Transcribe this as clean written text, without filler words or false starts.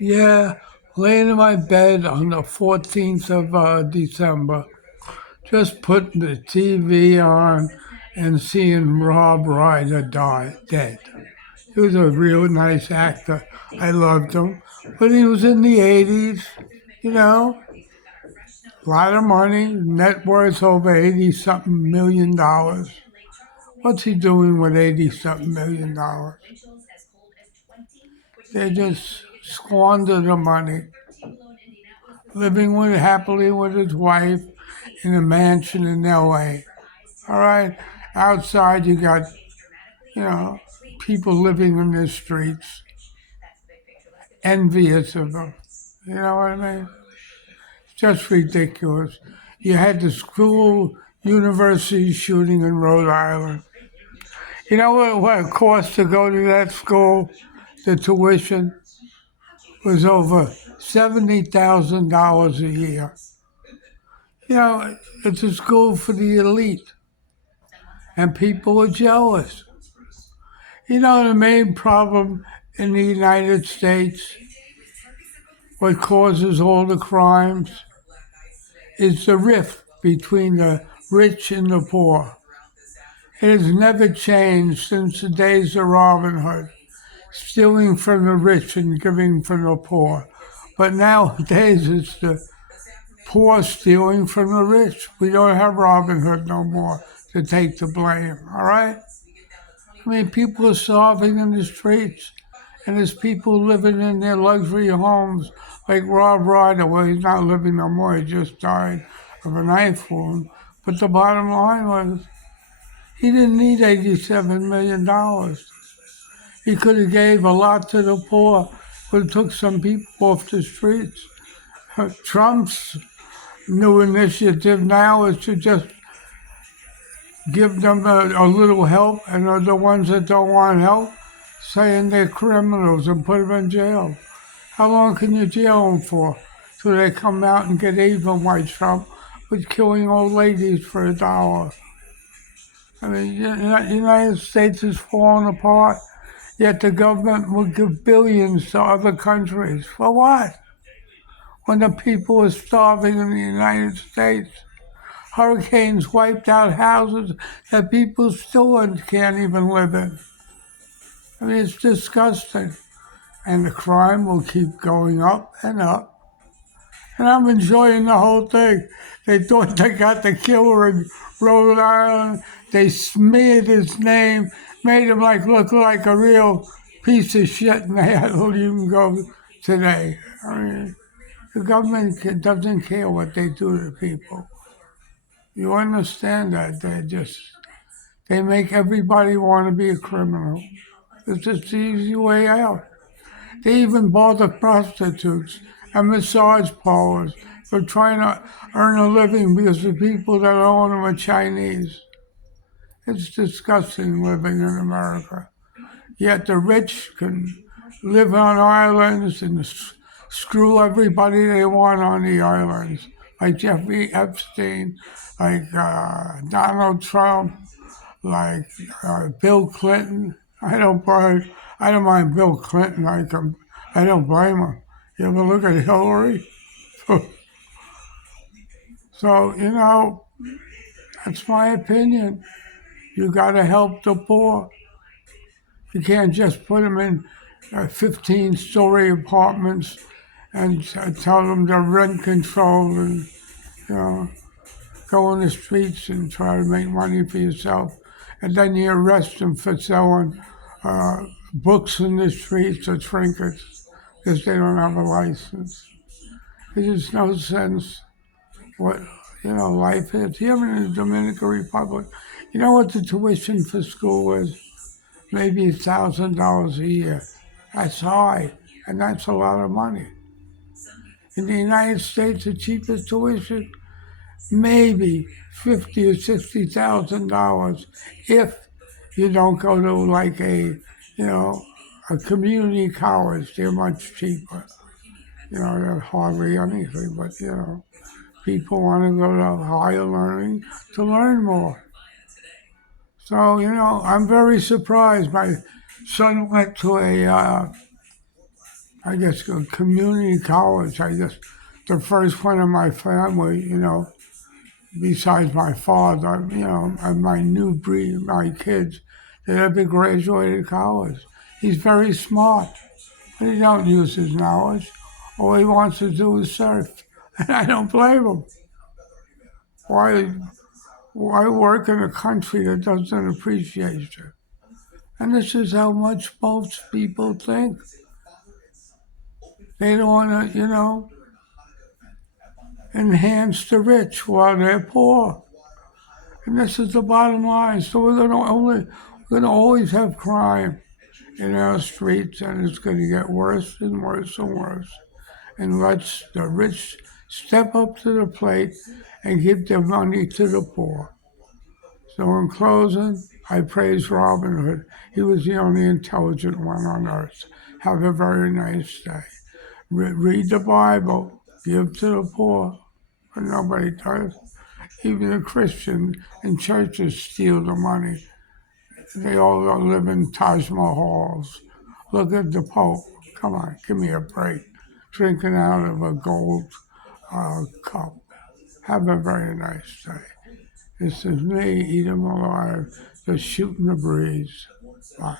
Yeah, laying in my bed on the 14th of December, just putting the TV on and seeing Rob Ryder die dead. He was a real nice actor. I loved him. But he was in the 80s, you know, a lot of money, net worth over 80 something million dollars. What's he doing with 80 something million dollars? They just squander the money, living with happily with his wife in a mansion in LA. All right. Outside you got, you know, people living in the streets, envious of them. You know what I mean? It's just ridiculous. You had the school university shooting in Rhode Island. You know what it cost to go to that school? The tuition was over $70,000 a year. You know, it's a school for the elite, and people are jealous. You know, the main problem in the United States, what causes all the crimes, is the rift between the rich and the poor. It has never changed since the days of Robin Hood, stealing from the rich and giving from the poor. But nowadays it's the poor stealing from the rich. We don't have Robin Hood no more to take the blame, all right? I mean, people are starving in the streets, and there's people living in their luxury homes, like Rob Ryder. Well, he's not living no more. He just died of a knife wound. But the bottom line was, he didn't need $87 million. He could have gave a lot to the poor, could have took some people off the streets. Trump's new initiative now is to just give them a little help, and the ones that don't want help, saying they're criminals and put them in jail. How long can you jail them for? So they come out and get even like Trump with killing old ladies for $1. I mean, the United States is falling apart, yet the government will give billions to other countries. For what? When the people are starving in the United States. Hurricanes wiped out houses that people still can't even live in. I mean, it's disgusting. And the crime will keep going up and up. And I'm enjoying the whole thing. They thought they got the killer in Rhode Island. They smeared his name, made him look like a real piece of shit, and they had to let him go today. I mean, the government doesn't care what they do to people. You understand that? They make everybody want to be a criminal. It's just the easy way out. They even bother prostitutes and massage parlors for trying to earn a living because the people that own them are Chinese. It's disgusting living in America. Yet the rich can live on islands and screw everybody they want on the islands, like Jeffrey Epstein, like Donald Trump, like Bill Clinton. I don't mind Bill Clinton. I don't blame him. You ever look at Hillary? So, that's my opinion. You got to help the poor. You can't just put them in 15-story apartments and tell them they're rent controlled and, you know, go on the streets and try to make money for yourself. And then you arrest them for selling books in the streets or trinkets because they don't have a license. There's just no sense what, life is. Here in the Dominican Republic, you know what the tuition for school is? Maybe $1,000 a year. That's high, and that's a lot of money. In the United States, the cheapest tuition, maybe $50,000 or $60,000 if you don't go to a community college. They're much cheaper. They're hardly anything, but people want to go to higher learning to learn more. So, I'm very surprised. My son went to a I guess, a community college. I guess the first one in my family, besides my father, and my new breed, my kids, that ever graduated college. He's very smart, but he don't use his knowledge. All he wants to do is surf, and I don't blame him. Why, why work in a country that doesn't appreciate you? And this is how much most people think. They don't want to, enhance the rich while they're poor. And this is the bottom line. So we're gonna always have crime in our streets, and it's gonna get worse and worse and worse. And let's the rich step up to the plate and give their money to the poor. So in closing, I praise Robin Hood. He was the only intelligent one on earth. Have a very nice day. Read the Bible, give to the poor, but nobody does. Even the Christians and churches steal the money. They all live in Taj Mahals. Look at the Pope. Come on, give me a break. Drinking out of a gold cup. Have a very nice day. This is me, Edom Alive, just shooting the breeze. Bye.